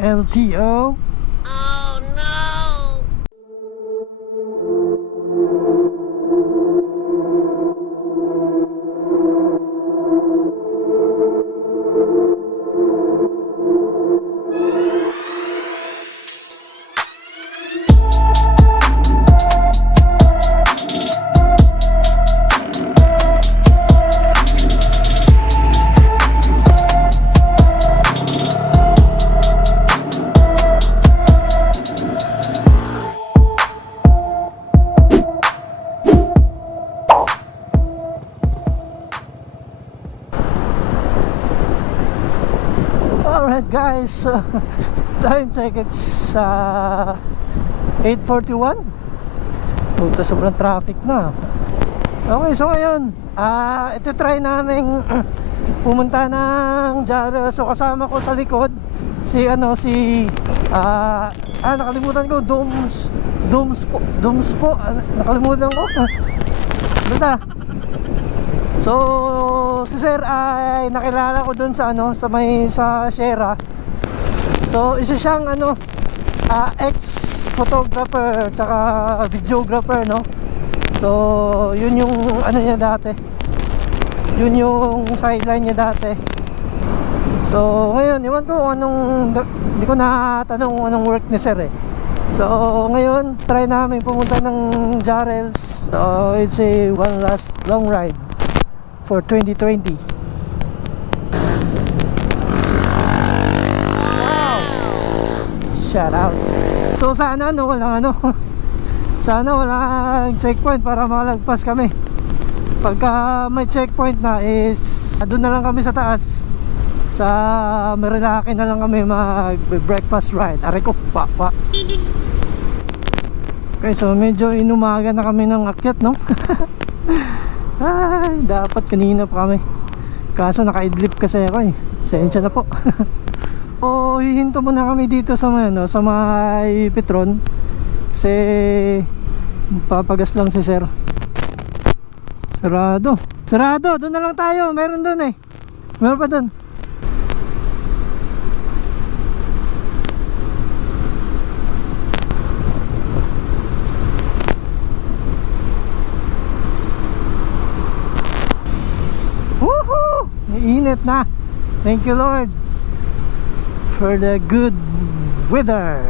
LTO. Alright guys, time check, it's 8:41. Puta, sobrang traffic na. Okay, so ngayon ito try namin pumunta ng Jara. So kasama ko sa likod si nakalimutan ko, Doms po, nakalimutan ko. Basta so si Sir ay nakilala ko dun sa sa Sierra. So isa siyang ex-photographer tsaka videographer, no? So yun yung niya dati. Yun yung sideline niya dati. So ngayon, iwan ko hindi ko natanong anong work ni Sir eh. So ngayon, try namin pumunta ng Jarrel's. So it's a one last long ride for 2020. Wow! Shout out. So sana sana walang checkpoint para makalagpas kami. Pagka may checkpoint na is doon na lang kami sa taas. Sa Marilaki na lang kami mag-breakfast ride. Aray ko, pa. Okay, so medyo inumaga na kami ng akyat, no? Ay, dapat kanina pa kami. Kaso naka-idlip kasi ako eh. Sensya na po. So, hihinto muna kami dito sa may Petron. Kasi papagas lang si Sir. Sarado, doon na lang tayo. Meron doon eh. Meron pa doon. Woohoo! Init na. Thank you Lord for the good weather.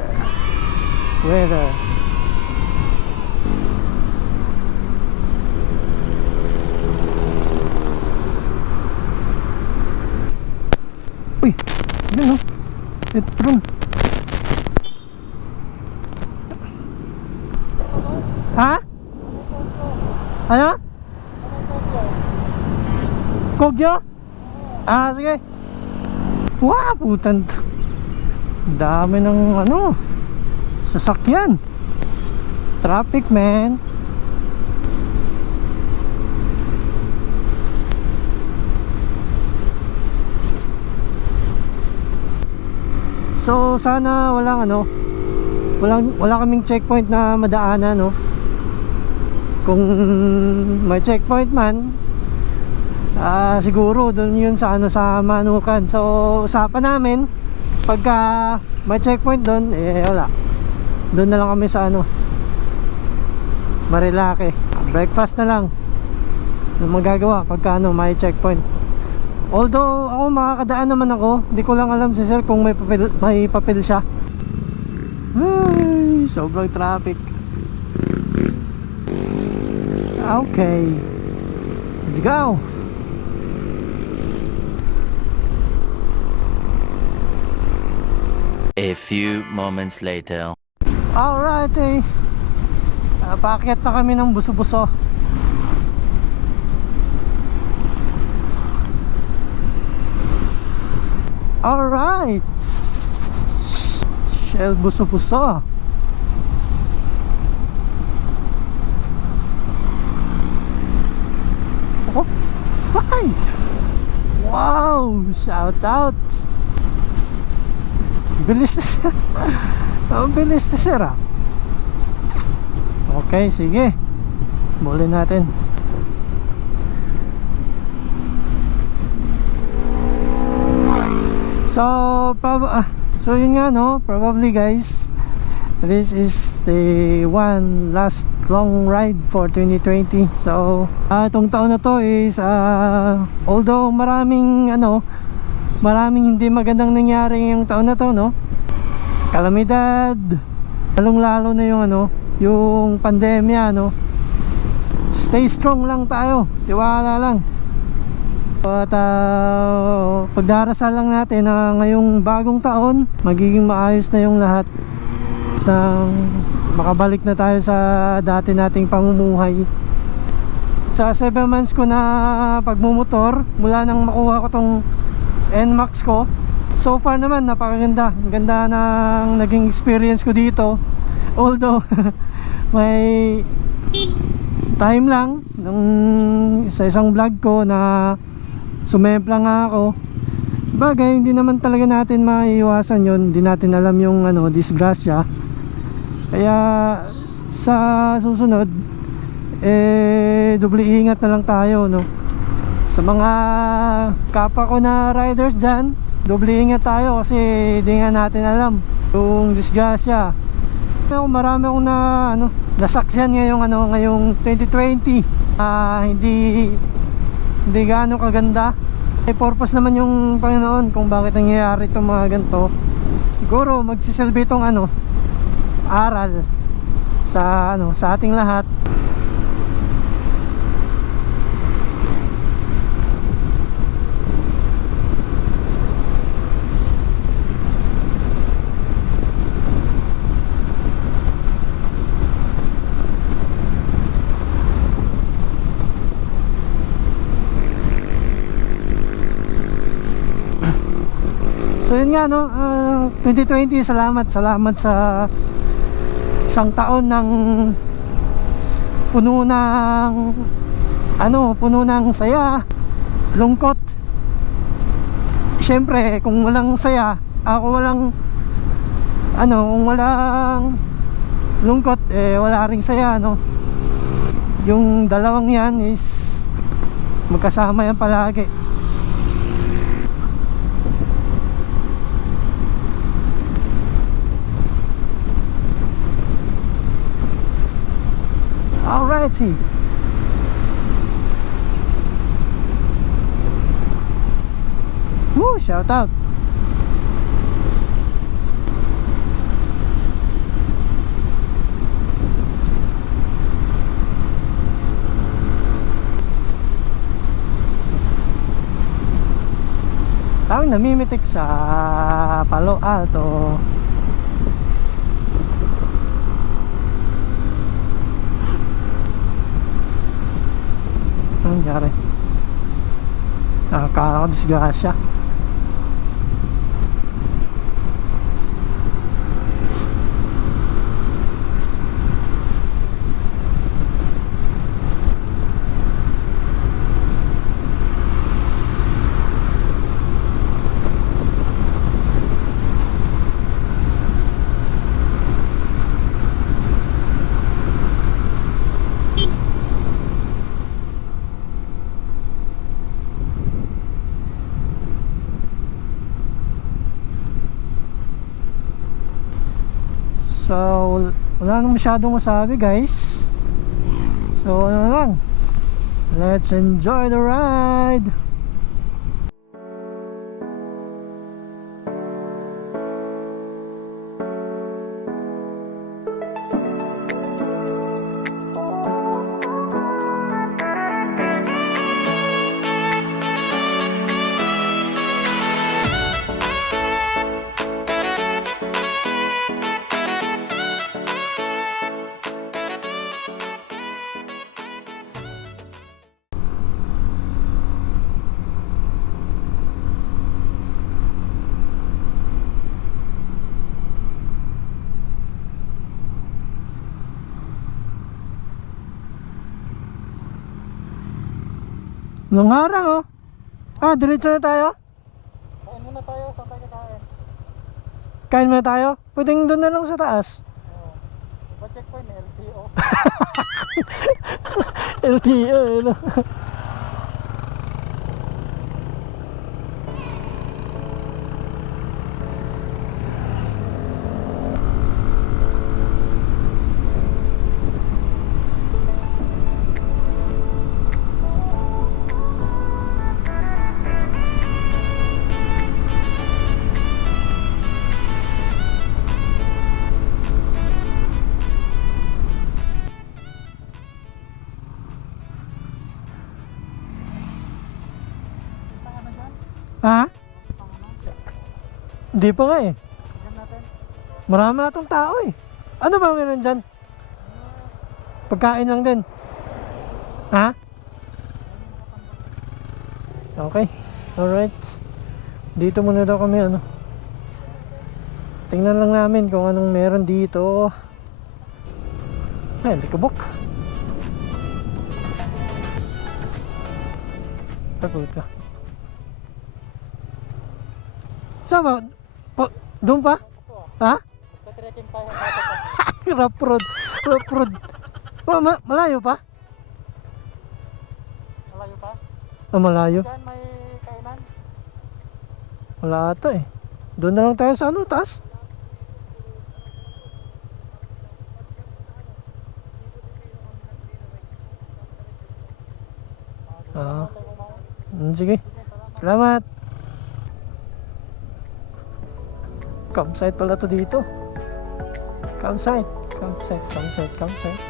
Uy, yun o, Petron. Ha? Ano? Kogyo? Ah, sige. Wow, putan. Dami ng sasakyan. Traffic, man. So sana wala kaming checkpoint na madaanan, no? Kung may checkpoint man, siguro doon yun sa Manukan. So usapan namin pagka may checkpoint doon, wala. Doon na lang kami sa Marilaki. Breakfast na lang. Ano magagawa pagka may checkpoint. Although ako makakadaan naman ako, di ko lang alam si Sir kung may papel siya. Ay, sobrang traffic. Okay, let's go. A few moments later. Alright, paakyat na kami ng buso-buso. Alright, Shell buso-buso. Oh, hi. Wow, shout out. Bilis na siya. Ang bilis na siya. Okay, sige. Bulin natin. So So yun nga no, probably guys, this is the one last long ride for 2020. So itong taon na to is although maraming hindi magandang nangyari yung taon na to no, kalamidad, lalong-lalo na yung yung pandemya no. Stay strong lang tayo, tiwala lang. At pagdarasal lang natin na ngayong bagong taon magiging maayos na yung lahat, nang makabalik na tayo sa dati nating pamumuhay. Sa 7 months ko na pagmumotor, mula nang makuha ko tong NMAX ko, so far naman napakaganda. Ang ganda ng naging experience ko dito. Although may time lang nung sa isang vlog ko na sumempla nga ako. Bagay, hindi naman talaga natin maiiwasan yun. Hindi natin alam yung disgrasya. Kaya sa susunod doble ingat na lang tayo no. Sa mga kapwa ko na riders dyan, doble ingat tayo kasi hindi nga natin alam yung disgrasya. Marami akong nasaksihan ngayong 2020. Hindi gaano kaganda. May purpose naman yung Panginoon kung bakit nangyayari itong mga ganito. Siguro magsisilbi itong aral sa ating lahat. So yun nga 2020, salamat sa isang taon ng puno ng saya, lungkot. Siyempre kung walang saya, kung walang lungkot, wala ring saya no. Yung dalawang yan is magkasama yan palagi. Alrighty. Woo, shout out. Tawag namimitik sa Palo Alto. Anong nangyari? Nakakadisgrasya. So wala nang masyadong masabi guys. So lang, let's enjoy the ride. Nung harang diretso na tayo. Kain muna tayo, saan tayo kain? Kain muna tayo? Pwedeng doon na lang sa taas. Oo. Iba checkpoint, LTO. LTO no? Hindi pa nga eh. Tignan natin. Marami atong tao eh. Ano ba meron dyan? Pagkain lang din. Ha? Okay. Alright. Dito muna daw kami ano. Tingnan lang namin kung anong meron dito. Ay, likabok. Pagod ka. Saan ba? Doon pa? Ito Ha? Magta-trekking tayo. Ito pa. Rough road. Rough road. Oh, malayo pa? Malayo pa? Oh, malayo. Diyan may kainan. Wala ata eh. Doon na lang tayo sa ano, taas. Ah. Sige. Salamat. Campsite pala to dito. Campsite. Campsite. Campsite. Campsite.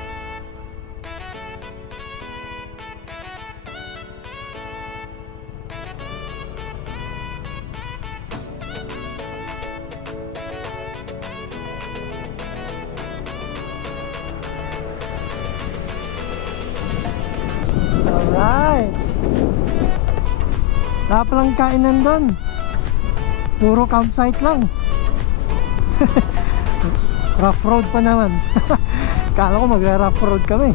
Alright. Wala palang kainan doon. Puro campsite lang. Rough road pa naman. Kala ko mag-rough road kami.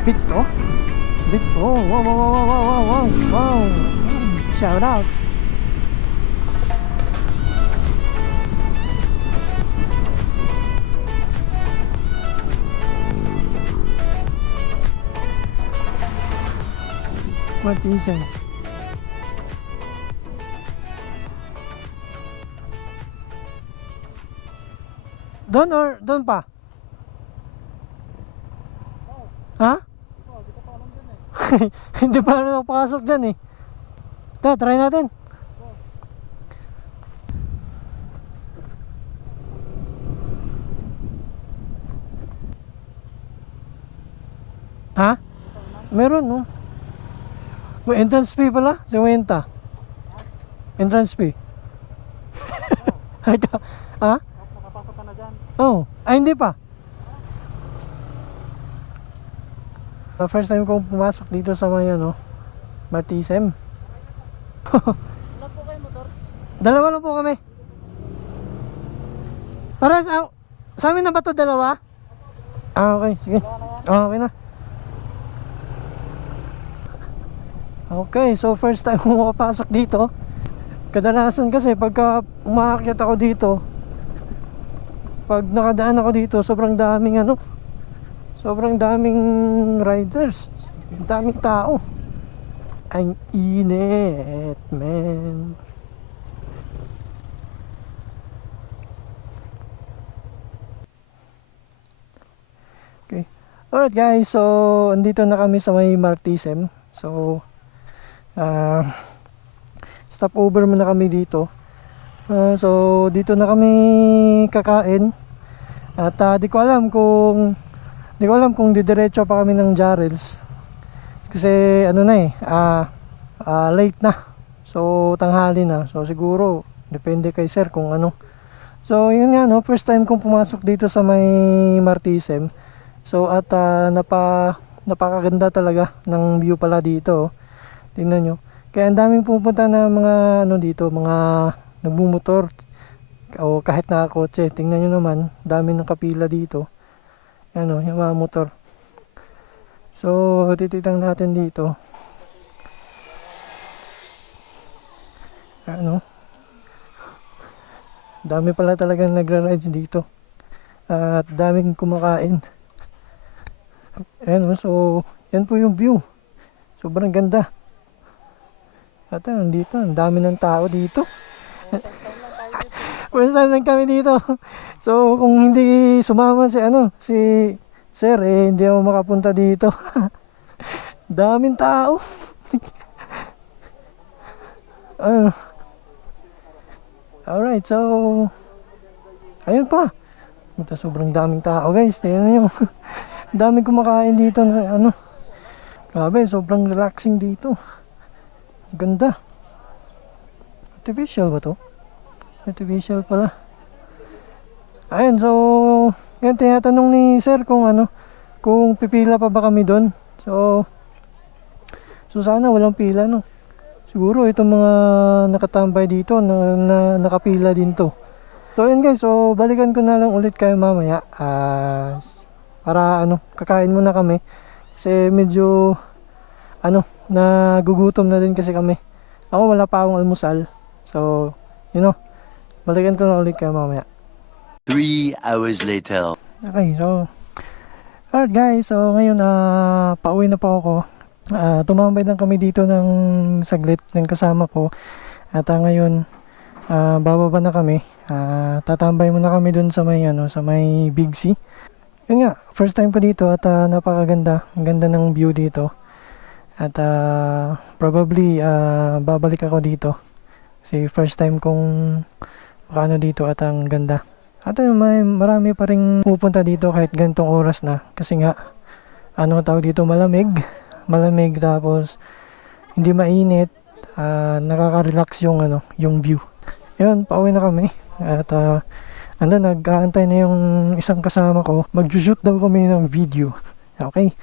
Bit oh. Bit oh. Wow, wow, wow, wow, wow, wow, wow. Shout out. Martisen. Doon or doon pa? Ha? Di ko pa alam dyan eh. Hindi pa rin ako pakasok dyan eh. Try natin. Ha? Meron no. May entrance fee pala, 50. Entrance fee. Ha? Nakapasok ka na dyan. Oh, ay hindi pa. First time kong pumasok dito sa may ano, Martisem. Ilan po kayo motor? Dalawa lang po kami. Para sa amin na ba to dalawa? Ah, okay, sige. Ah, okay na. Okay, so first time kong makapasok dito. Kadalasan kasi pagka umaakyat ako dito, pag nakadaan ako dito, sobrang daming ano, sobrang daming riders, daming tao. Ang init, man. Okay. Alright guys, so andito na kami sa may Martisem. So stop over muna kami dito. So dito na kami kakain. At di ko alam kung didiretso pa kami ng Jarrels. Kasi ano na eh, late na. So tanghali na. So siguro depende kay sir kung ano. So yun nga no, first time kong pumasok dito sa may Martisem. So at napakaganda talaga ng view pala dito. Tingnan nyo. Kaya ang daming pupunta na mga ano dito, mga nagmumotor o kahit nakakotse. Tingnan nyo naman, dami ng kapila dito. Ano, yung mga motor. So tititang natin dito. Ano? Dami pala talagang nagra-rides dito. At daming kumakain. Ayan, so Yan po yung view. Sobrang ganda. At dito, ang dami ng tao dito. First time lang kami dito. So kung hindi sumama si Sir, hindi ako makapunta dito. Daming tao. Alright, so ayun pa. Sobrang daming tao guys. Tingnan nyo. Daming kumakain dito na grabe, sobrang relaxing dito. Ganda. Artificial ba to? Artificial pala. Ayun, so yan, tinatanong ni Sir kung kung pipila pa ba kami doon. So sana walang pila, no. Siguro itong mga nakatambay dito na nakapila din to. So yun guys, so balikan ko na lang ulit kayo mamaya. Para kakain muna kami. Kasi medyo nagugutom na din kasi kami. Ako wala pa akong almusal. So, balikan ko na ulit kayo mamaya. 3 hours later. Okay, so alright guys, so ngayon pauwi na po ako. Tumambay lang kami dito ng saglit ng kasama ko. At ngayon bababa na kami. Tatambay muna kami dun sa may Big C. Yun nga, first time ko dito at napakaganda. Ang ganda ng view dito. At probably babalik ako dito. Kasi first time kong dito at ang ganda. At marami pa rin pupunta dito kahit gantong oras na. Kasi nga, tawag dito, malamig. Malamig tapos hindi mainit. Nakaka-relax yung view. Yun, pauwi na kami. At nag-aantay na yung isang kasama ko. Mag-shoot daw kami ng video. Okay?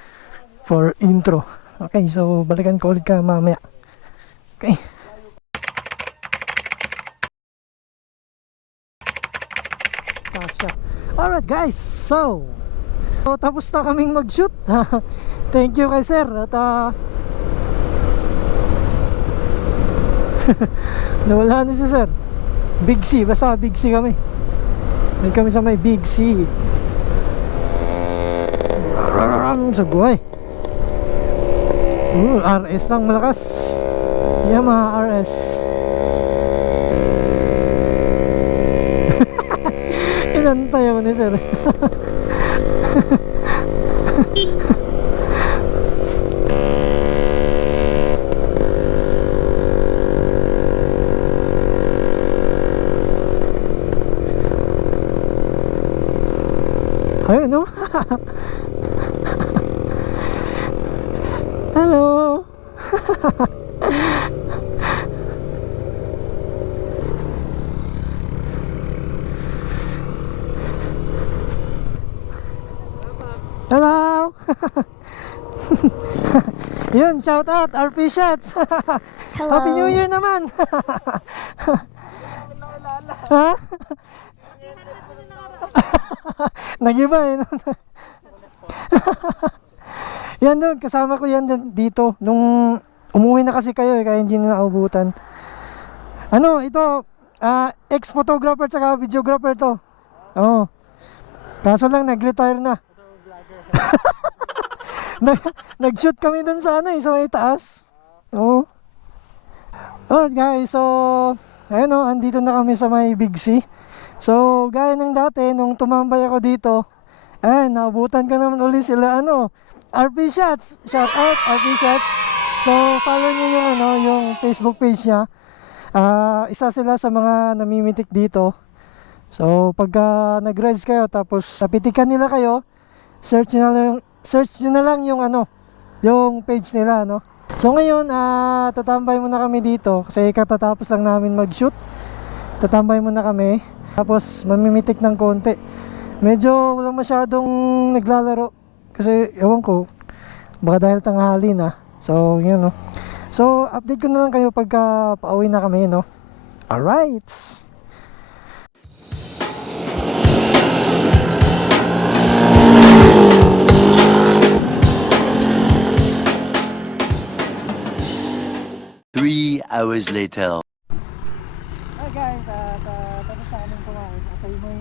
For intro. Okay, so balikan ko ulit ka mamaya. Okay. Alright guys, so tapos na kaming mag-shoot. Thank you kay Sir. At nawala na si Sir. Big C, basta Big C kami. May kami sa may Big C. Sa buhay. RS lang malakas. Yamaha RS. Inantay ako ni Sir. Ayun, no? Hello. Hello. Yun, shout out RP Shots. Happy New Year naman. Ha? Nagiba eh. Yan doon, kasama ko yan dito. Nung umuwi na kasi kayo kaya hindi na naubutan. Ito, ex-photographer tsaka videographer to. Oo. Kaso lang, nag-retire na. Nag-shoot kami dun sa sa may taas. Oo. Alright guys, so ayun andito na kami sa may Big C. So, gaya ng dati, nung tumambay ako dito, naabutan ka naman ulit sila, RP Shots. Shout out, RP Shots. So, follow nyo yung Facebook page niya. Isa sila sa mga namimitik dito. So, pagka nag-rides kayo, tapos napitikan nila kayo, search nyo na lang yung yung page nila, So, ngayon, tatambay muna kami dito, kasi katatapos lang namin mag-shoot. Tatambay muna kami. Tapos mamimitik ng konti. Medyo walang masyadong naglalaro. Kasi ewan ko, baka dahil tanghali na. So yun So update ko na lang kayo pagka pauwi na kami Alright. Three hours later. Hi guys, tapos na kaming kumain. At may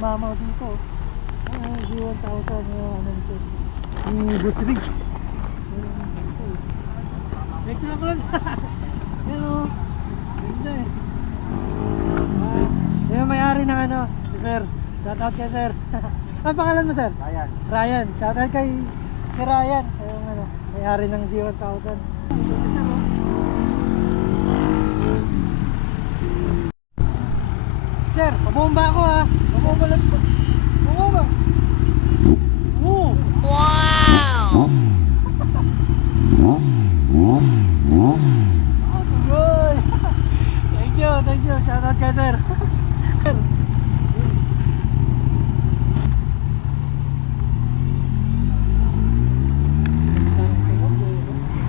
mamaw dito. G1000 yung ni Boss Ridge. Picture ako lang sa... Yan o. Ganda eh. Yung may-ari ng ano, si Sir. Shoutout kay Sir. Ang pangalan mo, Sir? Ayan. Ryan. Shoutout kay si Ryan. Yung ano, may-ari ng Z1000. Ito Sir, oh. Sir, pabomba ako ha. Pabomba lang po. Pabomba. Oo. Awesome boy. Thank you. Shoutout kay Sir.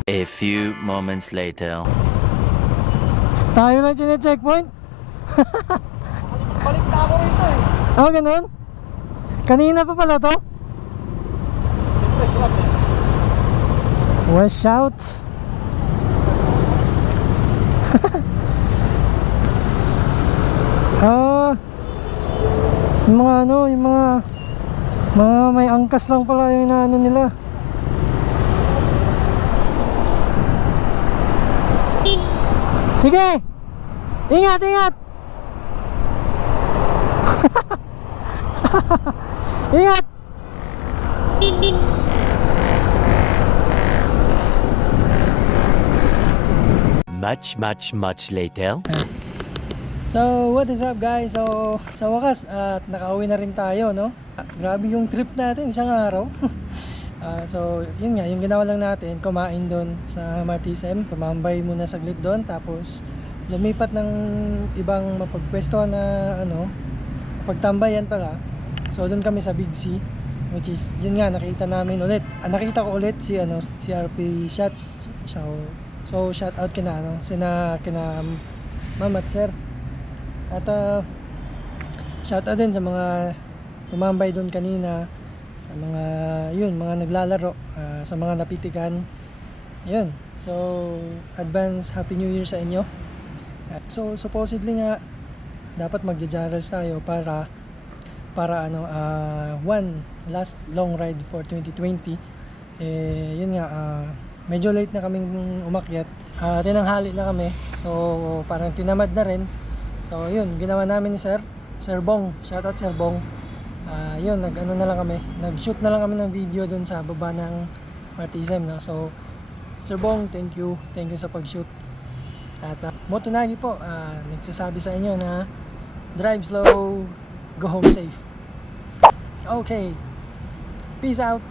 A few moments later. Tayo lang checkpoint. Balik na ako rito eh. Oh, ganun? Kanina pa pala to? Watch out. Yung mga ano, yung mga may angkas lang pala yung inaano nila. Sige! Ingat! Ingat! Much later. So, what is up guys? So, sa wakas at nakauwi na rin tayo, no? Grabe yung trip natin isang araw. So, yun nga, yung ginawa lang natin, kumain doon sa Martisem, tumambay muna saglit doon, tapos lumipat ng ibang mapagpwesto na ano, pagtambayan pala. So, doon kami sa Big C, which is, yun nga, nakita namin ulit. Nakita ko ulit si ano, si RP Shots. So shout out kina ano, kina Ma'am at Sir. At shout out din sa mga tumambay doon kanina, sa mga mga naglalaro, sa mga napitikan. Yun. So advance Happy New Year sa inyo. So supposedly nga dapat magja-jarrels tayo para one last long ride for 2020. Yun nga, medyo late na kaming umakyat. Tinanghali na kami. So parang tinamad na rin. So yun, ginawa namin ni Sir Bong. Shoutout Sir Bong. Yun, nag-ano na lang kami. Nag-shoot na lang kami ng video dun sa baba ng Martisem, no? So Sir Bong, thank you. Thank you sa pag-shoot. At Motonagi po, nagsasabi sa inyo na drive slow, go home safe. Okay. Peace out.